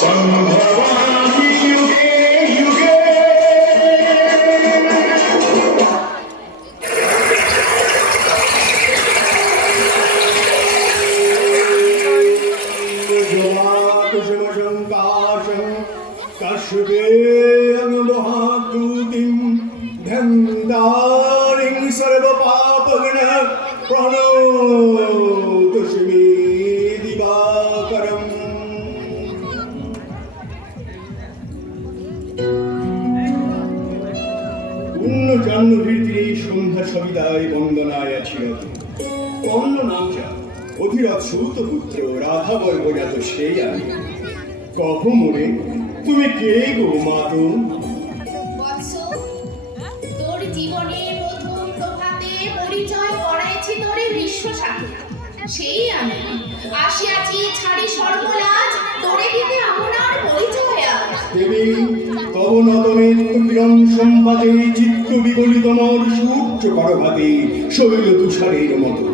संभवामि युगे युगे। कुसुमशङ्काशं कश्यपेन महाद्युतिं धन्दारिं सर्वपापघ्न प्रणोतु मे दिवाकरम्। পূর্ণ জাহ্নবীর সন্ধ্যা সবিতায় বন্দনায় আছিরত কর্ণ নাম যা অধিরথ সূত পুত্র রাধা বর্গজাত সেই আমি। কহ মোরে তুমি কে গো মাতো? বৎস, তোর জীবনের প্রথম প্রভাতে পরিচয় করাইছি তোরে বিশ্বসাথী, সেই আমি। আসিয়াছি ছাড়ি সর্বলাজ, তোরে দিতে আপনার পরিচয় আজ। দেবী তব নতনের কিরণ সম্বাদে চিত্ত বিগলিত মর সূর্য করভাবে শৈল তুষারের মতো।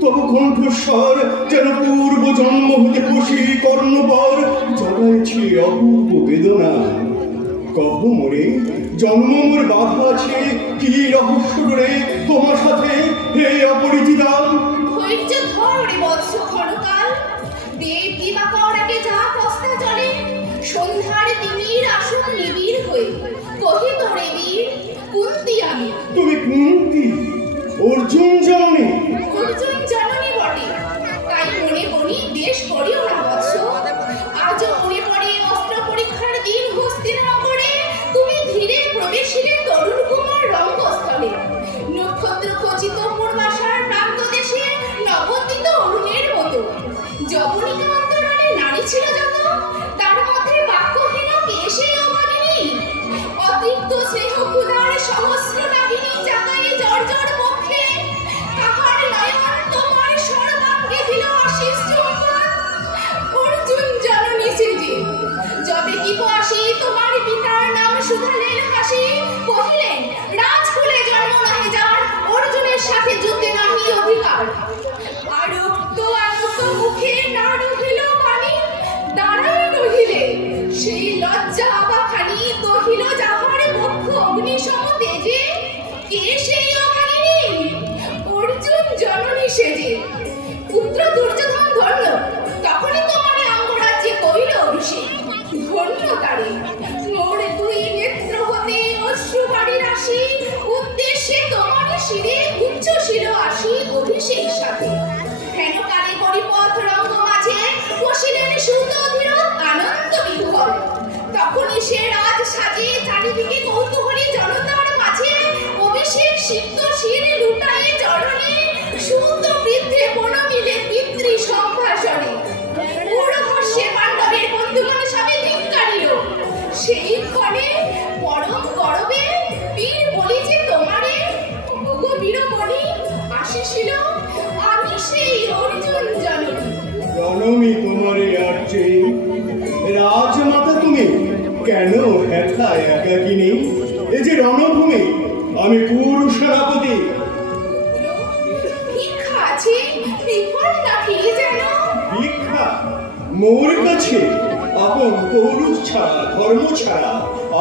তব কণ্ঠস্বর যেন পূর্ব জন্ম হতে বসে কর্ণপর জাগাইছে অপূর্ব বেদনা। কহ মোরে জন্ম মোর বাধা আছে কি রহস্য করে তোমার সাথে হে অপরিচিতা? ধৈর্য ধর রে বৎস ক্ষণকাল, দেব দিবাকর আগে যা কস্তা চলে, সন্ধ্যার তিমির আসন নিবিড় হয়ে কহি তোরে বীর কুন্তি আমি। তুমি কুন্তি অর্জুন জননী? অর্জুন জননী বটে, তাই মনে করি দেশ করিও না বৎস। আজও মনে পড়ে অস্ত্র পরীক্ষার দিন হস্তিনাপুরে তুমি ধীরে প্রবেশিলে তরুণ কুমার রঙ্গস্থলে। নক্ষত্র খচিত পূর্বাশার প্রান্ত দেশে নবদ্বীত অরুণের মতো। যবনিকা অন্তরালে নারী ছিল যত, তার মধ্যে বাক্যহীন কে সেই অভাগিনী? অতৃপ্ত স্নেহ ক্ষুধার সহস্র নাগিনী জাগায়ে জর্জর পক্ষে, কাহার নয়ন তোমার সর্বাঙ্গে দিল আশিস চুম্বন। অর্জুন জননী সেজে যবে কি আসি তোমার পিতার নাম শুধালেন হাসি, কহিলেন রাজকুলে জন্ম নহে যার, অর্জুনের সাথে যুদ্ধে নাহি অধিকার। আর উক্ত আনত মুখে না রহিল পানি, দাঁড়ায় রহিলে সেই লজ্জা আবাখানি দহিল যাহার বক্ষ অগ্নিসম তেজে। কে সেই অভাগিনী? অর্জুন জননী সেজে। পুত্র দুর্যোধন ধন্য, তখনই তোমারে অঙ্গরাজ্যে কইল অভিষেক। ধন্য তারে, মোর দুই নেত্র হতে অশ্রুবাড়ি রাশি, উদ্দেশ্যে তোমারে শিরে উচ্চ শির আসি অভিষেক সাথে। হেন কালে পরিপথ রঙ্গ মাঝে বসিলেন সুত অধীরথ আনন্দ বিহ্বল। তখনই সে রাজ সাজে চারিদিকে কৌতূহলী জনতার মাঝে, অভিষেক সিক্ত শির লুটায়ে চরণে, সুত বৃদ্ধে প্রণমিলে পিতৃ সম্ভাষণে। পুরহর্ষে পাণ্ডবের বন্ধুগণ সবে ধিক্কারিল, সেই ক্ষণে পরম গর্বে বীর বলি যে তোমারে, ওগো বীরমণি আসিছিল আমি সেই অর্জুন জননী। জননী তোমারে আর্যে রাজমাতা তুমি কেন একা একাকিনী? এ যে রণভূমি, আমি কুরু সেনাপতি। ভিক্ষা আছে বিফল নাকি যেন? ভিক্ষা মোর কাছে আপন পৌরুষ ছাড়া ধর্ম ছাড়া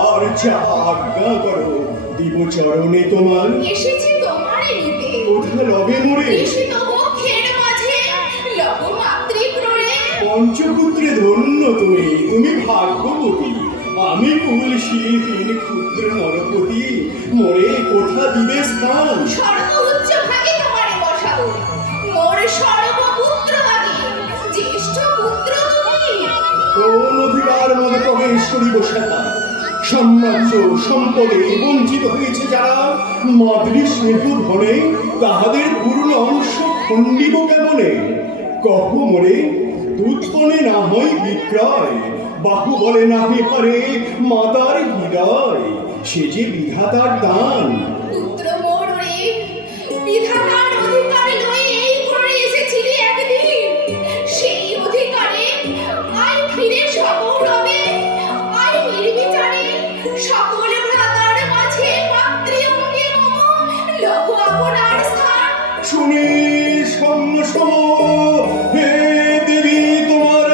আর যা আজ্ঞা করো দিব চরণে তোমার। এসেছি তোমারে নিতে, কোথা লবে মোরে নিশিত বক্ষের মাঝে লব মাতৃক্রোড়ে। পঞ্চপুত্রে ধন্য তুমি, তুমি ভাগ্যবতী। আমি কুলশীলহীন ক্ষুদ্র নরপতি, মোরে কোথা দিবে স্থান? সর্ব উচ্চ ভাগে তোমারে বসাবো, মোর সর্বপুত্র ভাগে জ্যেষ্ঠ পুত্র তুমি। কোন অধিকার মনে প্রবেশ করিব সেটা? সাম্রাজ্য সম্পদে বঞ্চিত হয়েছে যারা, মাদ্রি স্নেহ ধনে তাহাদের পূর্ণ অংশ খণ্ডিব কেমনে? কহ মোরে দুধপনে না হয় বিক্রয়, বাহু বলে না পারে মাতার হৃদয়, সে যে বিধাতার দান। পুত্র মোর রে, বিধাতার অধিকার লই এই ঘরে এসেছিলি একদিন, সেই অধিকারে আয় ফিরে সগৌরবে, আয় নির্বিচারে সকল ভ্রাতার মাঝে মাতৃ অঙ্গে মম লঘু আপনার স্থান। শুনে সম হে দেবী তোমার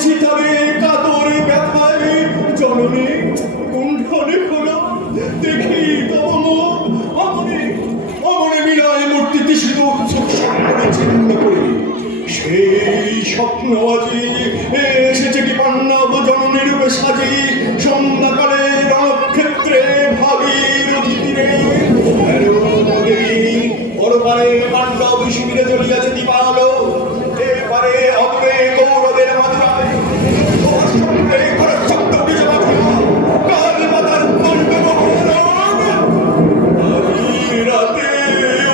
চিতারে কাতরে ব্যথায় জননী কুণ্ঠনে খোলো দেখি তব মুখ অমনে অমনে মিলায় মূর্তি তৃষিত স্বপ্নে ছিন্ন করে সেই স্বপ্ন আজি এসেছে কি পান্নব জননীর রূপে সাজি সন্ধ্যাকালে রণক্ষেত্রে ভাবীর অতিথিরে দেবী পরপারে পাণ্ডব শিবিরে চলিয়াছে দীপালো এপারে অপরে কৌরবের মাথায় রাতে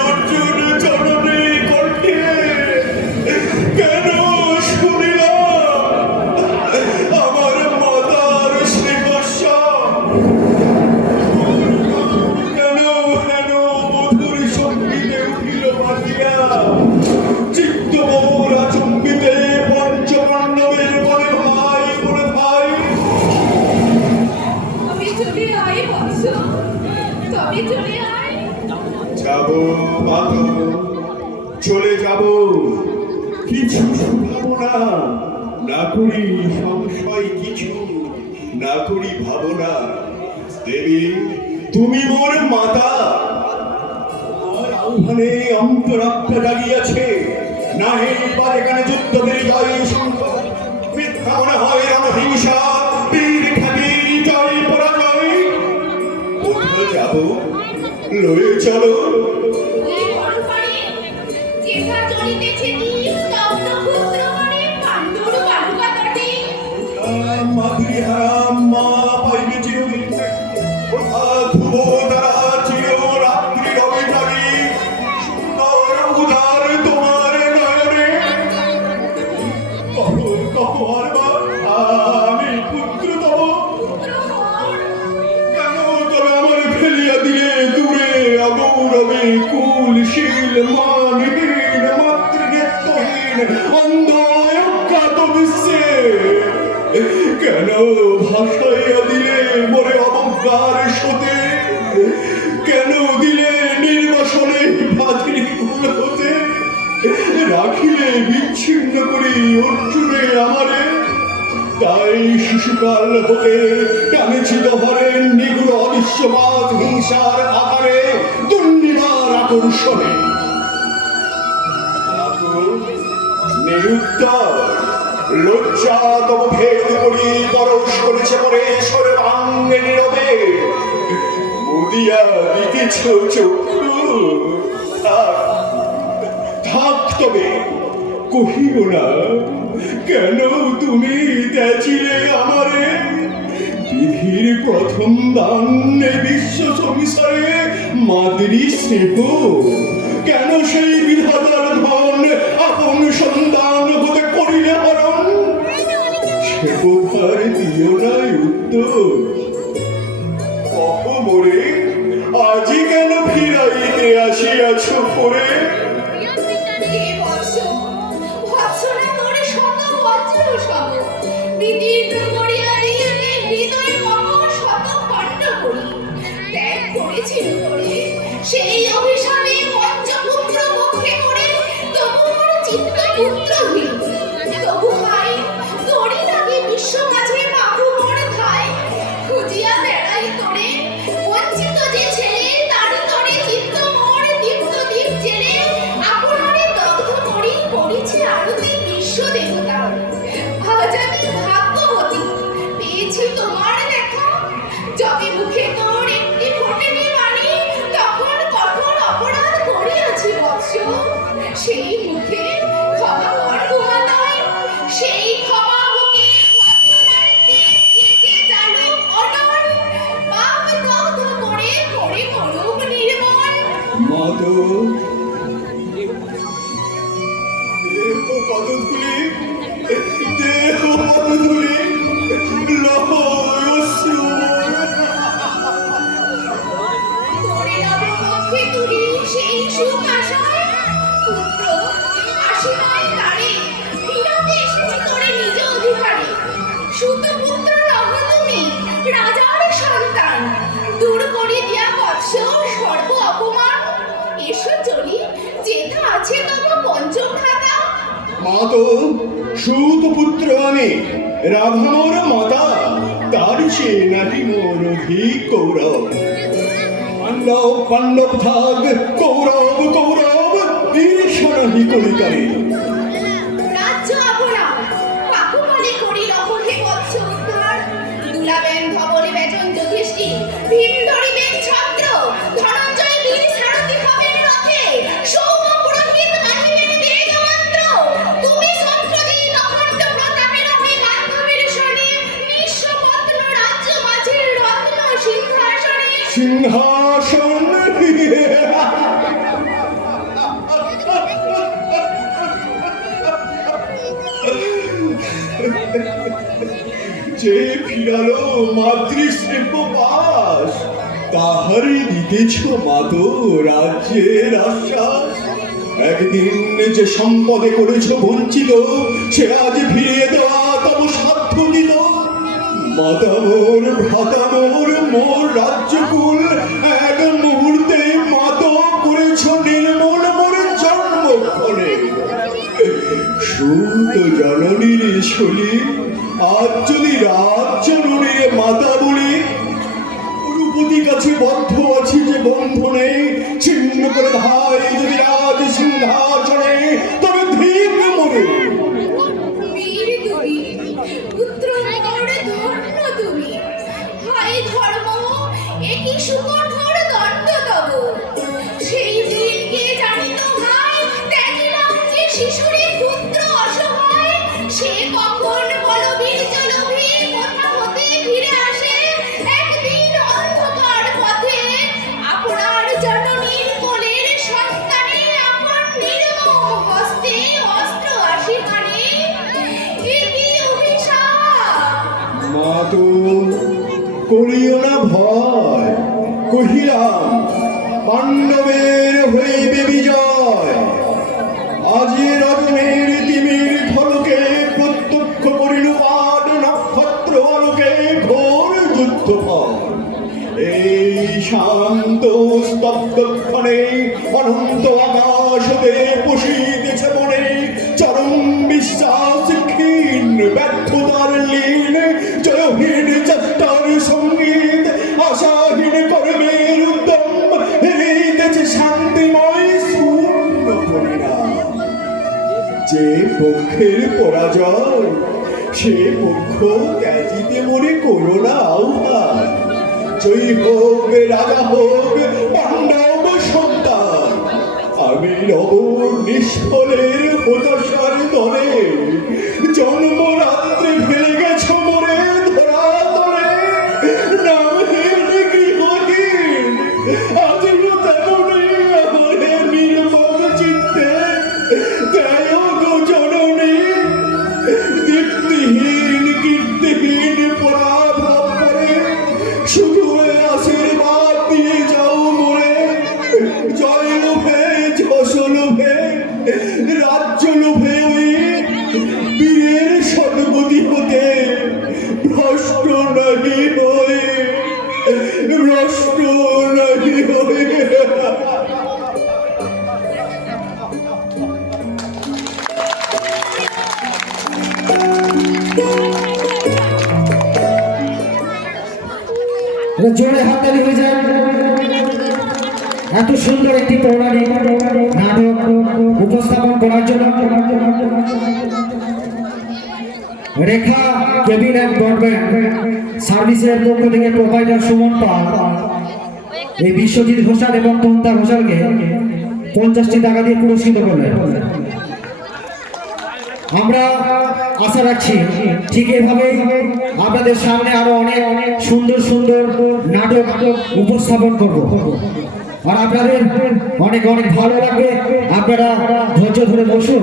অর্জুন জননী কণ্ঠে কেন শুনিলাম আমার মাতার শ্রীবর্ষ কেন কেন মধুর সঙ্গীতে উঠিল বাজিয়া চিত্ত বহুরা চম্বিতে পঞ্চ পাণ্ডবের বলে ভাই বলে ভাই আমি চলে আয় বৎস, তবে চলে আয়। যাব মাতো চলে যাব কিছু শুধাবো না না করি সংশয় কিছু না করি ভাবনা দেবী তুমি মোর মাতা আর আহ্বানে অন্তরাত্মা দাঁড়িয়েছে না হে পারে এখানে যুদ্ধের জয় সংকট মিথ্যা মনে হয় রণহিংসা বীর খ্যাতির জয় পরাজয় কোথায় যাব লয়ে চলো ওই পরপারে যেথা চলিতেছে দিন তপ্ত ক্ষুদ্র করে পাণ্ডুর বালুকা তটে। মাতৃহারাম মা পাইবে চিরদিন কোথা ধ্রুব তারা চির রাত্রি রবে জাগি সুন্দর উদার তোমার নয়নে কহ কহ আরবার আমি পুত্র তব পুত্র হর, কেন তবে আমার ফেলিয়া দিলে দূরে অগৌরবে কুলশীল মানহীন মাতৃনেত্রহীন অন্ধ অজ্ঞাত বিশ্বে কেন ভাসাইয়া দিলে মোরে অবজ্ঞার সতে কেন দিলে নির্বাসনে বাতিল হতে রাখিলে বিচ্ছিন্ন করি অর্জুনে আমারে তাই শিশুকাল হতে টানেছি দহরের নিগুড় অদৃশ্যবাদ হিংসার আকারে দুর্নিবার আকর্ষণে নিরুত্তর লজ্জা তব ভেদ করি পরশ করেছে পরে সরে ভাঙ্গে নীরবে মুদিয়া দিতেছ চক্ষু থাক তবে কহিব না কেন তুমি দেছিলে আমারে বিধির প্রথম দান বিশ্ব সংসারে মাতৃ স্নেহ কেন সেই বিধাতার ধন আপন সন্তান হতে করিলে হরণ সে কোথার দিও নাই উত্তর কহ মোরে আজি কেন ফিরাইতে আসিয়াছ পরে হে বৎস, ভৎসনা তোরে শত বজ্র সম, বিদীর্ণ করিয়া দিয়ে হৃদয় মম শত খণ্ড করি। ত্যাগ করেছিল তোরে, সেই অভিশাপে পঞ্চপুত্র মুখে করে তবু মোর চিত্ত পুত্রহীন। তবু হাই তোরই লাগে বিশ্ব মাঝে বাবু মোর ঠাই। খুঁজিয়া বেড়াই তোরে, বঞ্চিত যে ছেলে তারই তরে চিত্ত মোর দীপ্ত দীপ জেলে আপনারে দগ্ধ করি করিছে আরতি বিশ্ব দেবতার। আজ আমি ভাগ্যবতী, পেয়েছি তোমার দেখা। যবে মুখে তোর একটি ফোটেনি বাণী, তখন কঠোর অপরাধ করিয়াছি বৎস। সেই মুখে ক্ষমা কর গোমালয়, সেই ক্ষমা বুকে ভৎসনার দেশ যেতে জানুক অনর। পাপ দগ্ধ করে করে করুক নির্মল। মাতো দেহ পদধূলি দেহ পদধূলি লহ অশ্রু তোরে নবে পক্ষে তুলি সেই সুখ আশায়। পুত্র আসি নয় তারে, ফিরাতে এসেছি তোরে নিজ অধিকারে। সুত পুত্র রহ তুমি, রাজার সন্তান। দূর করে দিয়া বৎস সর্ব অপমান। এসো চলি, যেথা আছে তব পঞ্চম খাতা। মাতো সুতপুত্র আমি রাধা মোর মাতা, তার সে নাহি মোর অধিক কৌরব। পাণ্ডব পাণ্ডব থাক, কৌরব কৌরব ঈর্ষা নাহি করিতারে। রাজ্য আপনা পাকুপালে করিল হে বৎস উদ্ধার। দুলাবেন ধবলে বেজন যুধিষ্ঠির, ভীম ধরিবেন ছত্র, ধনঞ্জয় বীর সারথি হবেন রথে, সৌম পুরোহিত গাহিবেন বেদ মন্ত্র। তুমি সত্রজিৎ অখণ্ড প্রতাপের হয়ে বান্ধবের শরণে, নিঃস্বপত্ন রাজ্য মাঝের রত্ন সিংহাসনে। সিংহাসন যে ফিরালো মাতৃস্নেহ পাশ, তাহারই দিতেছ মাতো রাজ্যের আশ্বাস। একদিন যে সম্পদে করেছ বঞ্চিত, সে আজ ফিরিয়ে দেওয়া তব সাধ্য দিত। মাতা মোর ভ্রাতা মোর মোর রাজ্যকুল, এক মুহূর্তে মাত করেছ নির্মূল মোর জন্মক্ষণে। সুত জননীর শলি, আজ যদি রাজ্যজননীর মাতা বলি, রূপতি কাছে বদ্ধ আছি যে বন্ধনে, ছিন্ন করে ধাই যদি রাজ সিংহাসনে, তবে ধীর মোরে। বীর তুমি, পুত্র মোর ধন্য তুমি। হায় ধর্ম, একি সুকঠোর দণ্ড তব। সেই দিনকে জানিত ভাই, দেখিলাম যে শিশুরে পুত্র অসহায়। সে কখন বলবীর জলভী কোথা হতে ফিরে আসে, একদিন অন্ধকার পথে আপনার জননীর কোলের সন্তানে আপন নির্মম হস্তে অস্ত্র আসিখানে। এ কি অভিশাপ! মাতো করিও না ভয়, কহিলাম পাণ্ডবের হইবে বিজয়। আজি রজনীর তিমির ফলকে প্রত্যক্ষ করিল আট নক্ষত্র আলোকে ঘোর যুদ্ধ ফল। এই শান্ত স্তব্ধক্ষণে অনন্ত আকাশ হতে পশিতেছে মনে, চরম বিশ্বাস ক্ষীণ ব্যর্থতার লীন, জয়হীন চেষ্টার সঙ্গীত, আশাহীন কর্মের উদ্যম, হৃদিতেছে শান্তিময় শূন্য পরিণাম। যে পক্ষের পরাজয়, সে পক্ষ ত্যাজিতে মনে করো না আহ্বান। জয়ী হোক রাজা হোক পাণ্ডব সন্তান, আমি রব নিষ্ফলের হতাশার দলে। জন্মরাত্রে ফেলে গেছ মোরে ধরা তলে, নামহীন গৃহহীন আজিও তেমনি আমরে নির্মম চিত্তে। দেয় গো জননী, দীপ্তিহীন কীর্তিহীন পরাভব করে, শুধু আশীর্বাদ দিয়ে যাও মোরে। জয় লোভে যশ লোভে রাজ্য লোভে ওই বীরের সদ্গতি হতে ভ্রষ্ট নাহি হয়ে, ভ্রষ্ট নাহি হয়ে। জোরে হাততালি হয়ে যায়। এত সুন্দর একটি পৌরাণিক নাটক উপস্থাপন করার জন্য রেখা কেবিন অ্যান্ড ব্রডব্যান্ড সার্ভিসের পক্ষ থেকে প্রোভাইডার সুমন পাল এই বিশ্বজিৎ ঘোষাল এবং তন্তা ঘোষালকে 50টি টাকা দিয়ে পুরস্কৃত করলেন। আমরা আশা রাখছি ঠিক এভাবেই আপনাদের সামনে আরো অনেক সুন্দর সুন্দর নাটক উপস্থাপন করব, আর আপনাদের অনেক অনেক ভালো লাগবে। আপনারা ধৈর্য ধরে বসুন।